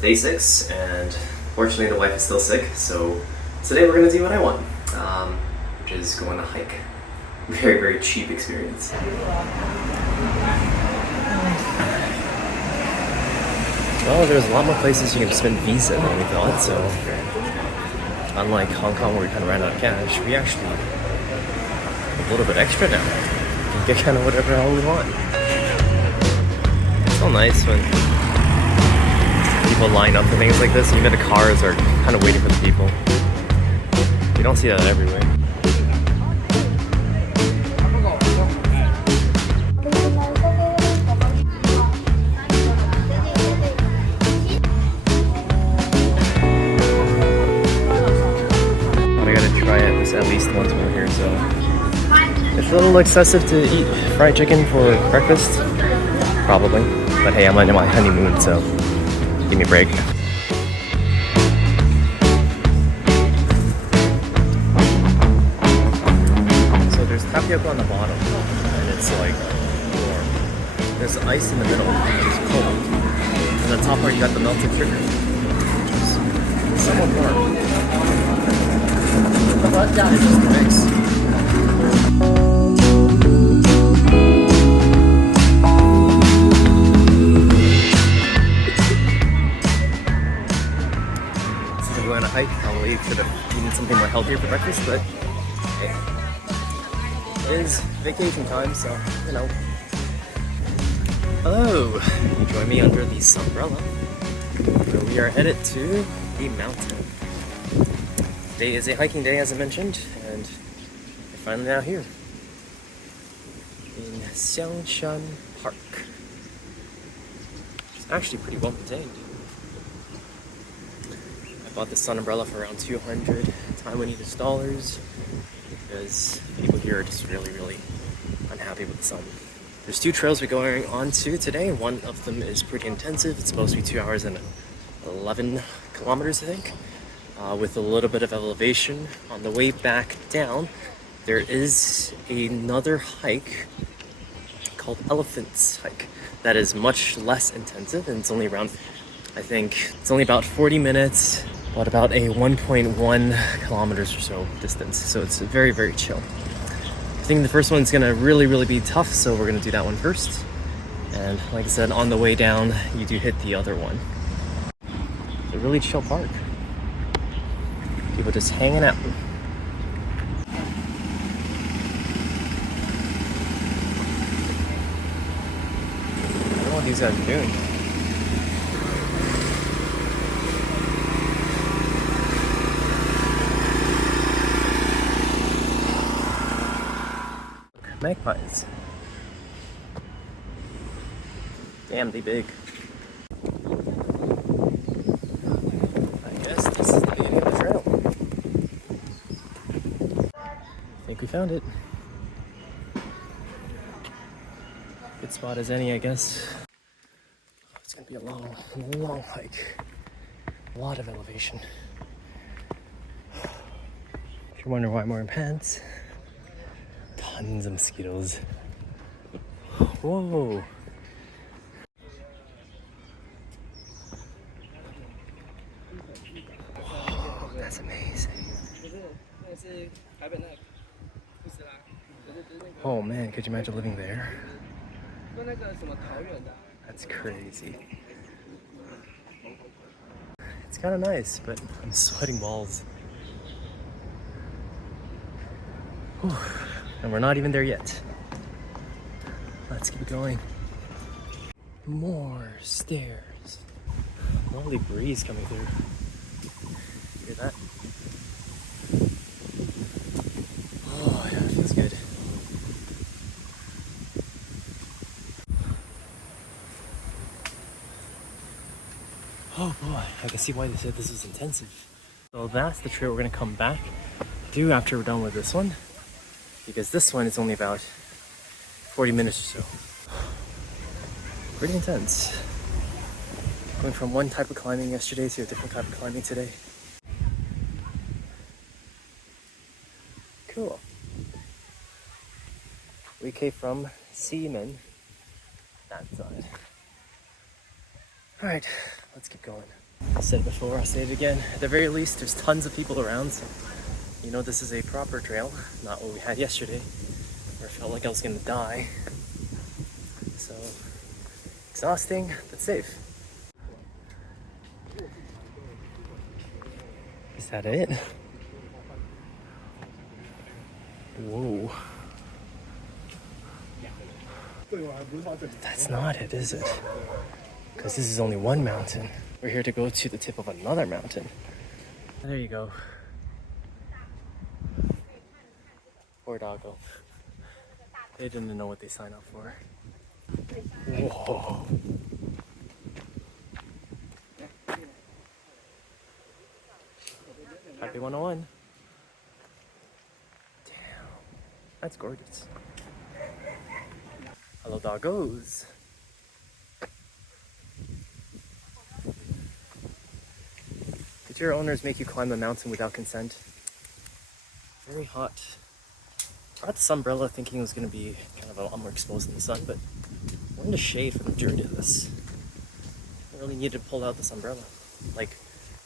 is day 6, and fortunately the wife is still sick, so today we're gonna do what I want, which is go on a hike. Very, very cheap experience. Well, there's a lot more places you can spend Visa than we thought, so unlike Hong Kong where we kind of ran out of cash, we actually have a little bit extra now. We can get kind of whatever the hell we want. It's so nice when people line up for things like this, even the cars are kind of waiting for the people. You don't see that everywhere. At least once we're here, so it's a little excessive to eat fried chicken for breakfast, probably. But hey, I'm on my honeymoon, so give me a break. So there's tapioca on the bottom, and it's like warm. There's ice in the middle, which is cold. And on the top part, you got the melted sugar, which is somewhat warm. It's just a mix. Since I'm going on a hike, probably should have eaten something more healthier for breakfast, but hey, it is vacation time, so you know. Hello! You join me under the umbrella, where we are headed to the mountain. Today is a hiking day, as I mentioned, and we're finally out here in Xiangshan Park, which is actually pretty well contained. I bought this sun umbrella for around 200 Taiwanese dollars because people here are just really, really unhappy with the sun. There's 2 trails we're going on to today. One of them is pretty intensive. It's supposed to be 2 hours and 11 kilometers, I think. With a little bit of elevation. On the way back down, there is another hike called Elephant's Hike that is much less intensive, and it's only around, I think, it's only about 40 minutes, but about a 1.1 kilometers or so distance. So it's very, very chill. I think the first one's gonna really, really be tough, so we're gonna do that one first. And like I said, on the way down, you do hit the other one. It's a really chill park. People just hanging out. I don't know what these guys are doing. Magpies. Damn, they big. I guess this is the beginning of the trail. I think we found it. Good spot as any, I guess. Oh, it's gonna be a long, long hike. A lot of elevation. If you're wondering why I'm wearing pants, tons of mosquitoes. Whoa. Whoa, that's amazing. Oh man, could you imagine living there? That's crazy. It's kind of nice, but I'm sweating balls. Whew. And we're not even there yet. Let's keep going. More stairs. Lovely breeze coming through. Hear that? Oh yeah, it feels good. Oh boy, I can see why they said this was intensive. So that's the trail we're gonna come back to after we're done with this one, because this one is only about 40 minutes or so. Pretty intense. Going from one type of climbing yesterday to a different type of climbing today. Cool. We came from Ximen, that side. Alright, let's keep going. I said it before, I'll say it again. At the very least, there's tons of people around, so you know this is a proper trail, not what we had yesterday, where I felt like I was gonna die. So, exhausting, but safe. Is that it? Whoa. That's not it, is it? Because this is only one mountain. We're here to go to the tip of another mountain. There you go. Poor doggo. They didn't know what they signed up for. Whoa. Happy 101. Damn. That's gorgeous. Hello, doggos. Did your owners make you climb the mountain without consent? Very hot. I brought this umbrella thinking it was going to be kind of a lot more exposed in the sun, but we're in the shade for the majority of this. I really need to pull out this umbrella. Like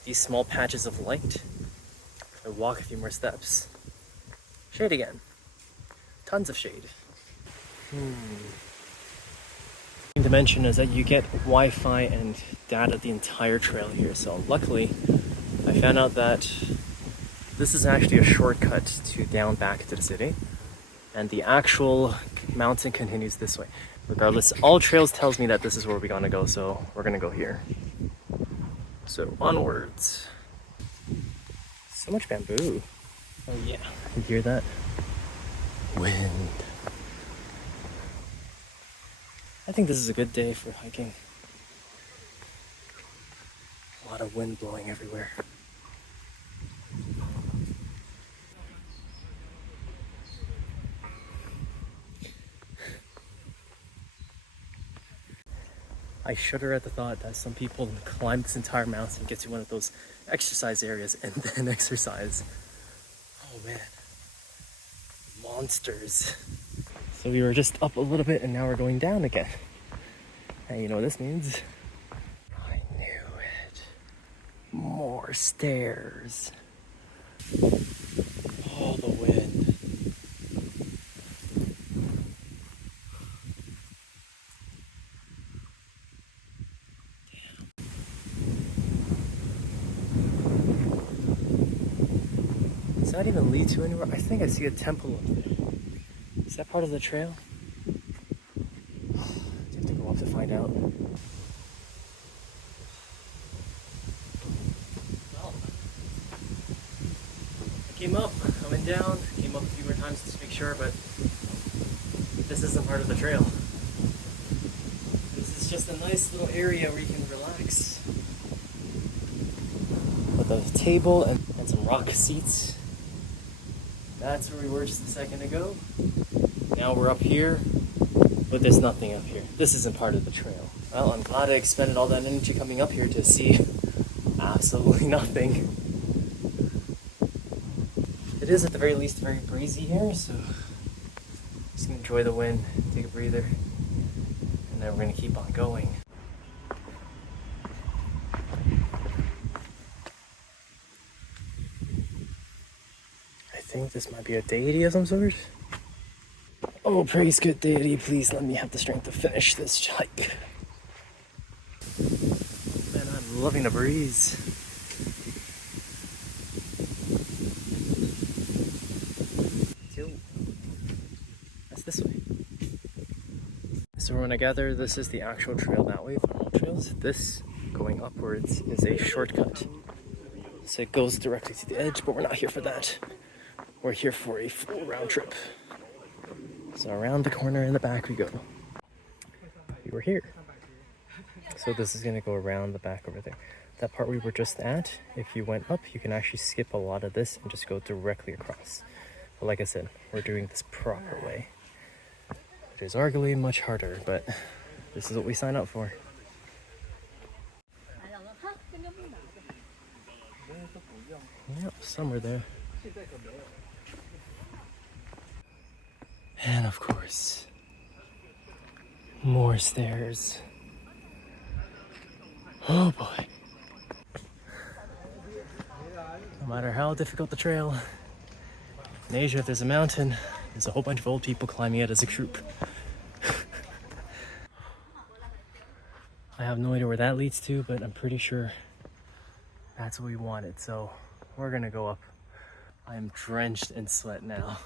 these small patches of light. I walk a few more steps. Shade again. Tons of shade. Thing to mention is that you get Wi-Fi and data the entire trail here. So luckily, I found out that this is actually a shortcut to down back to the city. And the actual mountain continues this way. Regardless, all trails tells me that this is where we're gonna go, so we're gonna go here. So onwards. So much bamboo. Oh yeah, you hear that? Wind. I think this is a good day for hiking. A lot of wind blowing everywhere. I shudder at the thought that some people climb this entire mountain, get to one of those exercise areas, and then exercise. Oh man. Monsters. So we were just up a little bit and now we're going down again. And you know what this means? I knew it. More stairs. Oh, the wind. Does that even lead to anywhere? I think I see a temple up there. Is that part of the trail? Do you have to go up to find out? Well, I came up, I went down, came up a few more times just to make sure, but this isn't part of the trail. This is just a nice little area where you can relax. With a table and some rock seats. That's where we were just a second ago. Now we're up here, but there's nothing up here. This isn't part of the trail. Well, I'm glad I expended all that energy coming up here to see absolutely nothing. It is at the very least very breezy here, so just gonna enjoy the wind, take a breather, and then we're gonna keep on going. I think this might be a deity of some sort. Oh, praise good deity, please let me have the strength to finish this hike. Man, I'm loving the breeze. Jiuwu. That's this way. So when I gather, this is the actual trail that way, on all trails. This, going upwards, is a shortcut. So it goes directly to the edge, but we're not here for that. We're here for a full round trip. So around the corner in the back we go. We were here. So this is gonna go around the back over there. That part we were just at, if you went up, you can actually skip a lot of this and just go directly across. But like I said, we're doing this proper way. It is arguably much harder, but this is what we sign up for. Yep, somewhere there. And of course, more stairs. Oh boy. No matter how difficult the trail, in Asia, if there's a mountain, there's a whole bunch of old people climbing it as a group. I have no idea where that leads to, but I'm pretty sure that's what we wanted. So we're gonna go up. I am drenched in sweat now.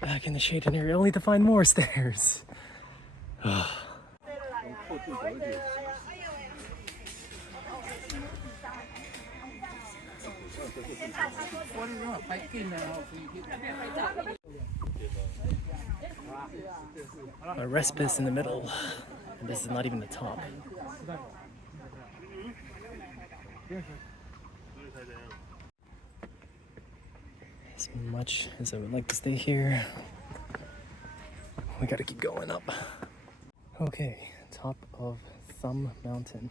Back in the shaded area, only to find more stairs. A respite in the middle, and this is not even the top. As much as I would like to stay here, we gotta keep going up. Okay, top of Thumb Mountain.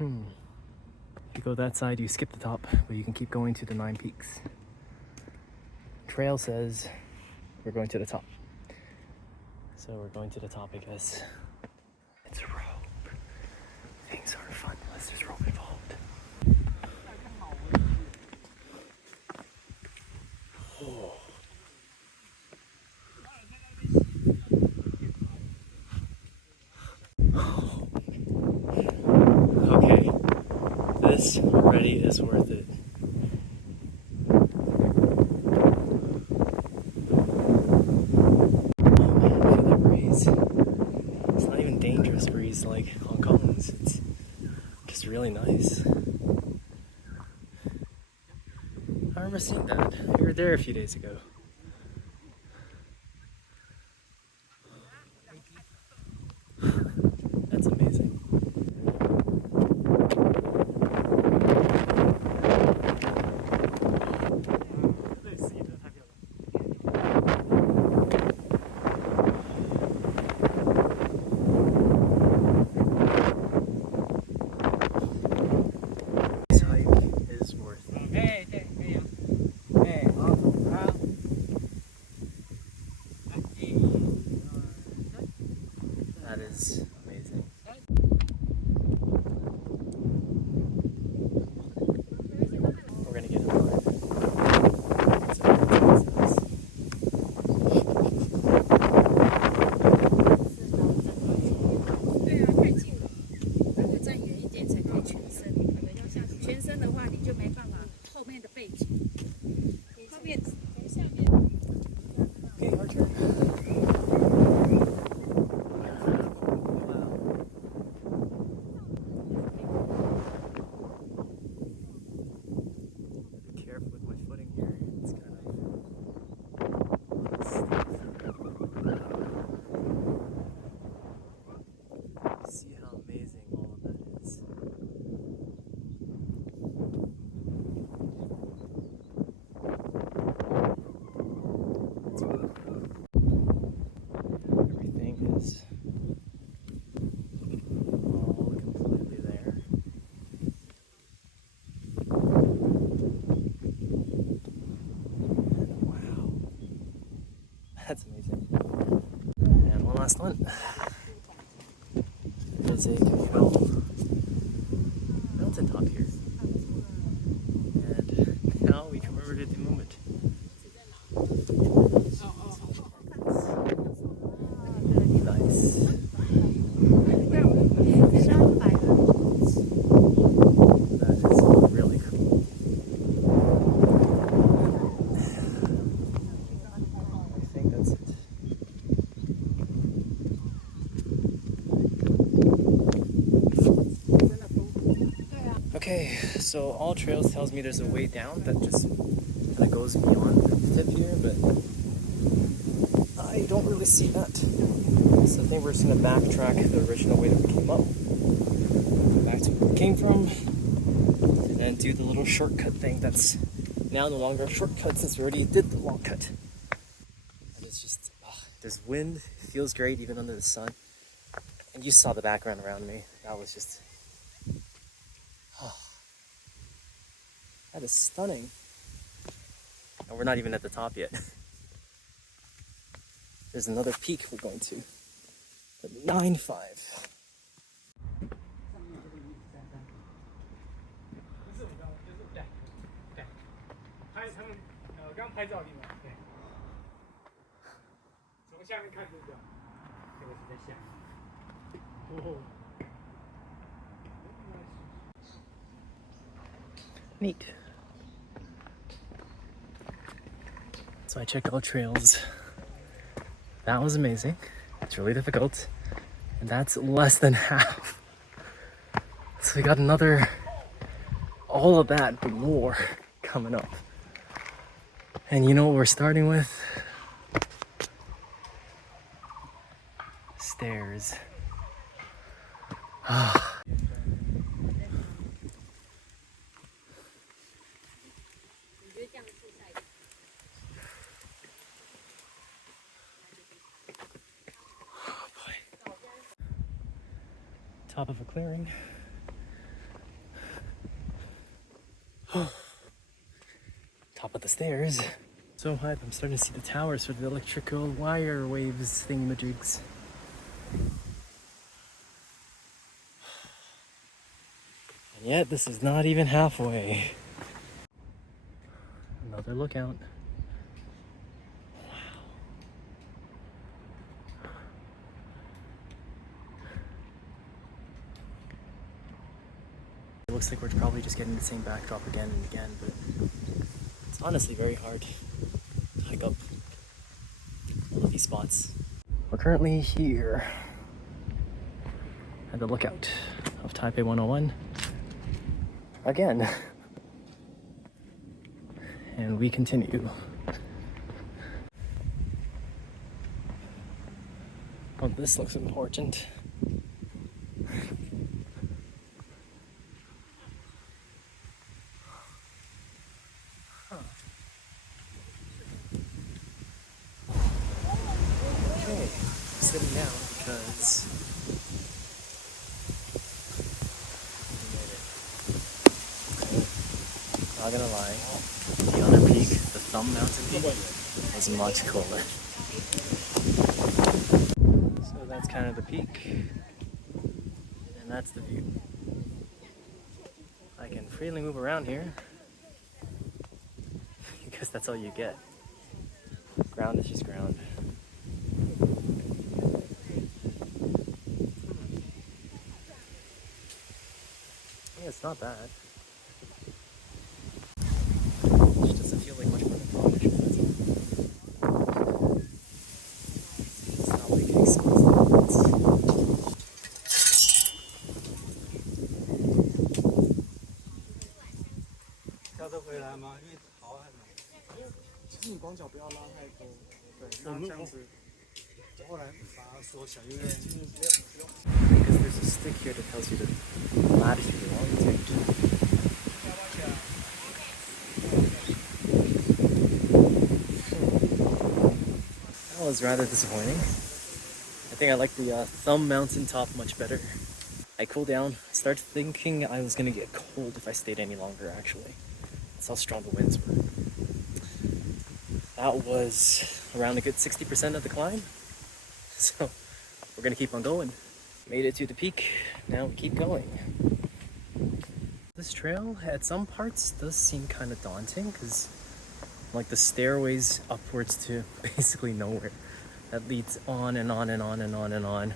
If you go that side, you skip the top, but you can keep going to the 9 peaks. Trail says we're going to the top. So we're going to the top, I guess. It's a rope. Things aren't fun unless there's rope involved. Okay, this already is worth it. Dangerous breeze like Hong Kong's. It's just really nice. I remember seeing that. We were there a few days ago. That's amazing. That is amazing. We're gonna get in line. Okay, our turn. See how amazing all of that is. Everything is all completely there. And wow, that's amazing. And one last one. There's a communal mountaintop here. And now we commemorated the moment. Nice. That is really cool. I think that's it. Okay, so all trails tells me there's a way down that just kind of goes beyond the tip here, but I don't really see that. So I think we're just gonna backtrack the original way that we came up, back to where we came from, and then do the little shortcut thing that's now no longer a shortcut since we already did the long cut. And it's just, there's wind, it feels great even under the sun. And you saw the background around me. That was just, that is stunning. And we're not even at the top yet. There's another peak we're going to. 9.5. 刚拍照你们对，从下面看就这样，这个是在下面。哦。Neat. So I checked all trails. That was amazing. It's really difficult. And that's less than half. So we got another, all of that, but more coming up. And you know what we're starting with? Stairs. Top of a clearing. Top of the stairs. So hype, I'm starting to see the towers for the electrical wire waves thingamajigs. And yet, this is not even halfway. Another lookout. It looks like we're probably just getting the same backdrop again and again, but it's honestly very hard to hike up all of these spots. We're currently here at the lookout of Taipei 101 again, and we continue. Oh, this looks important. Okay, sitting down because not gonna lie, the other peak, the Thumb Mountain peak, was much cooler. So that's kind of the peak, and that's the view. I can freely move around here because that's all you get. Ground is just ground. Yeah, it's not bad. It just doesn't feel like much more than college, that's all. It's not like it exposed the 跳得回来吗？因为好很难。其实你光脚不要拉太高，对，那这样子。后来把它缩小，因为because there's a stick here that tells you the latitude and longitude. That was rather disappointing. I think I like the Thumb Mountain top much better. I cooled down. I started thinking I was gonna get cold if I stayed any longer, actually. That's how strong the winds were. That was around a good 60% of the climb. So we're gonna keep on going. Made it to the peak. Now we keep going. This trail at some parts does seem kind of daunting because like the stairways upwards to basically nowhere that leads on and on and on and on and on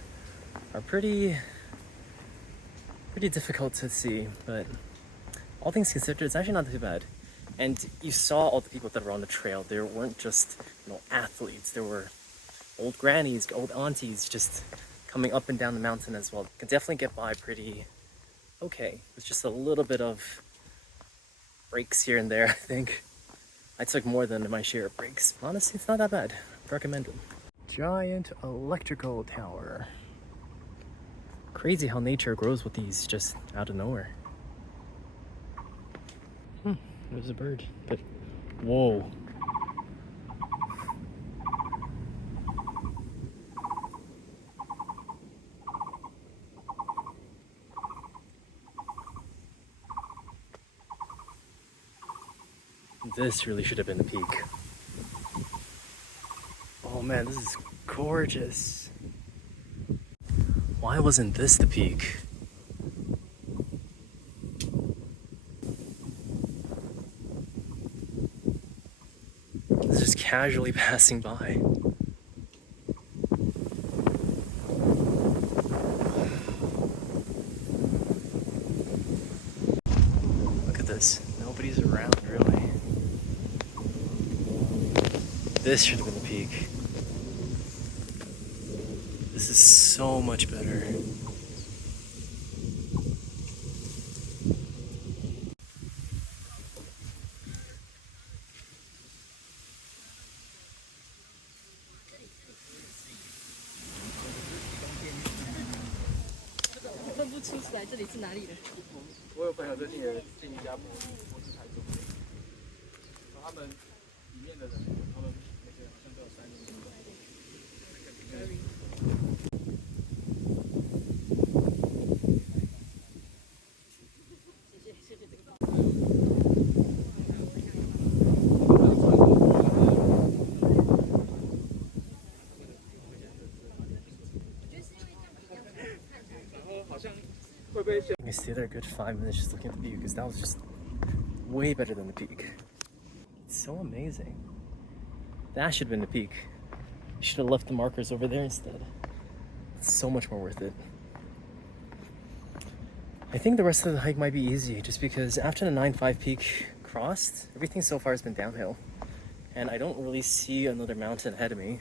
are pretty difficult to see, but all things considered, it's actually not too bad. And you saw all the people that were on the trail. There weren't just, athletes. There were old grannies, old aunties just coming up and down the mountain as well. Can definitely get by pretty okay. With just a little bit of breaks here and there, I think. I took more than my share of breaks. Honestly, it's not that bad. Recommend it. Giant electrical tower. Crazy how nature grows with these just out of nowhere. There's a bird, but whoa. This really should have been the peak. Oh man, this is gorgeous. Why wasn't this the peak? casually passing by. Look at this. Nobody's around, really. This should have been the peak. This is so much better.我有朋友最近也进一家博士台中，然后他们里面的人，他们每个人好像都有3年经验。I stayed there a good 5 minutes just looking at the view because that was just way better than the peak. It's so amazing. That should have been the peak. You should have left the markers over there instead. It's so much more worth it. I think the rest of the hike might be easy just because after the 9.5 peak crossed, everything so far has been downhill. And I don't really see another mountain ahead of me,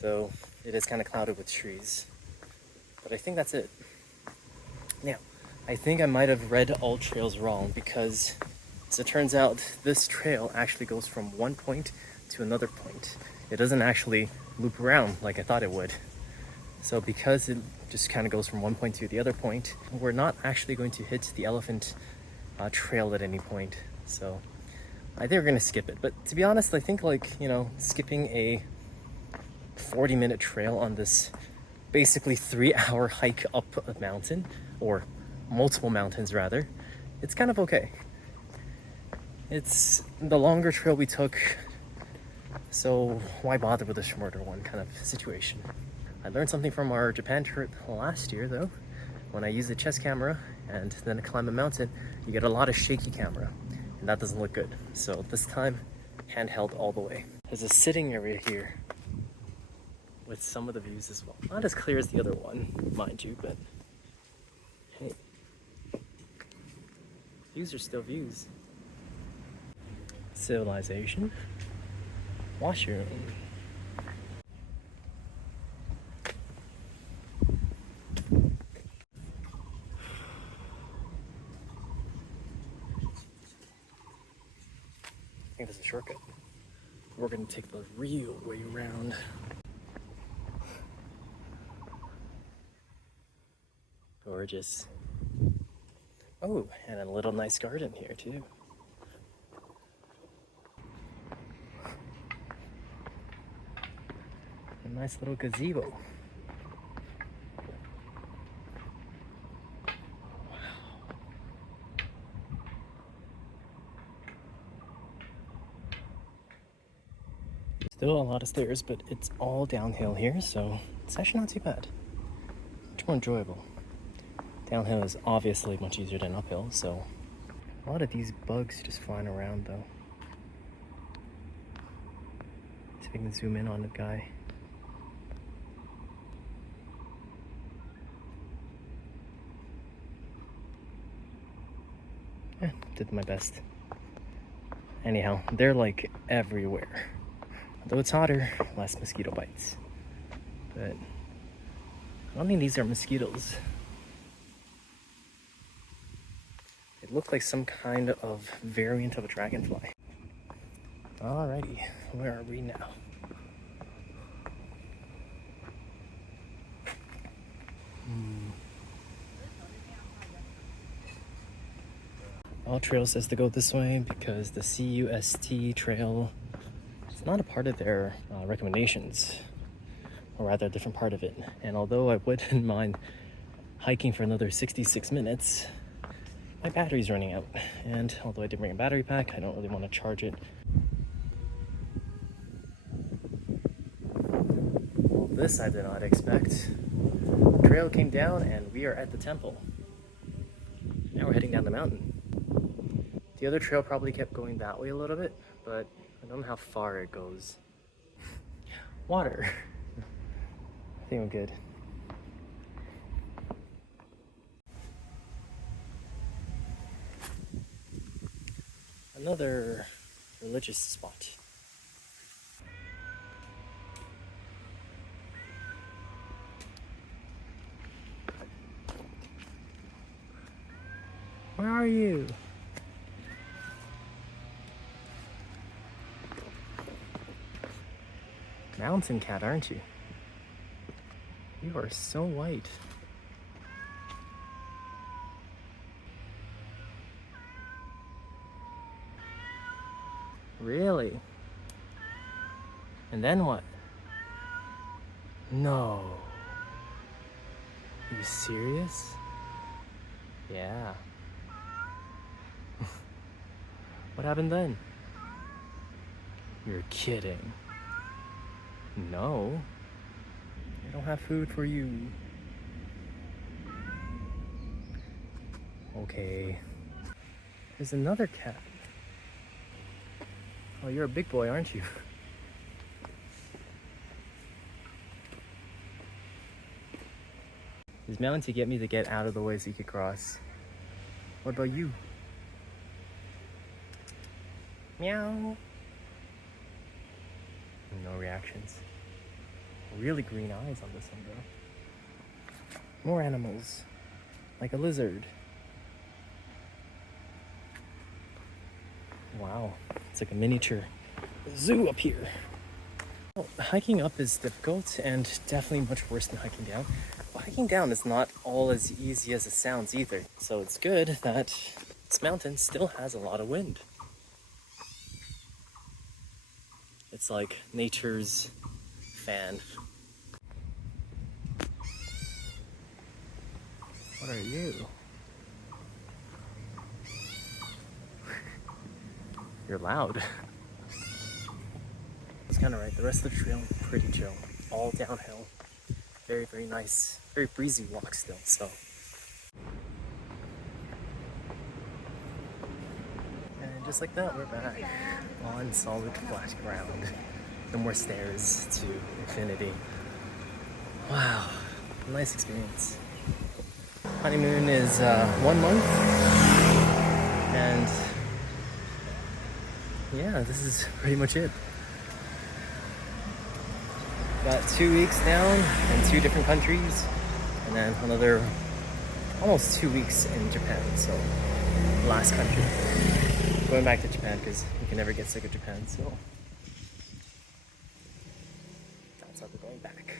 though it is kind of clouded with trees. But I think that's it. Now, I think I might have read all trails wrong because, as it turns out, this trail actually goes from one point to another point. It doesn't actually loop around like I thought it would. So because it just kind of goes from one point to the other point, we're not actually going to hit the elephant trail at any point. So I think we're going to skip it. But to be honest, I think skipping a 40-minute trail on this basically 3-hour hike up a mountain, or multiple mountains rather, it's kind of okay. It's the longer trail we took, so why bother with a shorter one kind of situation. I learned something from our Japan trip last year though. When I use the chest camera and then climb a mountain, you get a lot of shaky camera, and that doesn't look good. So this time, handheld all the way. There's a sitting area here with some of the views as well. Not as clear as the other one, mind you, but hey, views are still views. Civilization. Washroom. I think there's a shortcut. We're gonna take the real way around. Gorgeous. Oh, and a little nice garden here too. A nice little gazebo. Wow. Still a lot of stairs, but it's all downhill here, so it's actually not too bad. Much more enjoyable. Downhill is obviously much easier than uphill, so a lot of these bugs just flying around though. See if I can zoom in on the guy. Did my best. Anyhow, they're like everywhere. Although it's hotter, less mosquito bites. But I don't think these are mosquitoes. It looked like some kind of variant of a dragonfly. Alrighty, where are we now? All trail says to go this way because the CUST trail is not a part of their recommendations, or rather a different part of it. And although I wouldn't mind hiking for another 66 minutes, my battery's running out. And although I did bring a battery pack, I don't really want to charge it. Well, this I did not expect. The trail came down and we are at the temple. Now we're heading down the mountain. The other trail probably kept going that way a little bit, but I don't know how far it goes. Water. I think I'm good. Another religious spot. Where are you? Mountain cat, aren't you? You are so white. Really? And then what? No. Are you serious? Yeah. What happened then? You're kidding. No. I don't have food for you. Okay. There's another cat. Oh, you're a big boy, aren't you? He's mounting to get me to get out of the way so he could cross. What about you? Meow. No reactions. Really green eyes on this one, bro. More animals. Like a lizard. Wow. It's like a miniature zoo up here. Well, hiking up is difficult and definitely much worse than hiking down. But hiking down is not all as easy as it sounds either. So it's good that this mountain still has a lot of wind. It's like nature's fan. What are you? You're loud. It's kind of right. The rest of the trail, pretty chill. All downhill. Very, very nice. Very breezy walk still, so. And just like that, we're back on solid flat ground. No more stairs to infinity. Wow, nice experience. Honeymoon is 1 month, and yeah, this is pretty much it. Got 2 weeks down in 2 different countries, and then another almost 2 weeks in Japan, so last country. Going back to Japan because you can never get sick of Japan, so that's how we're going back.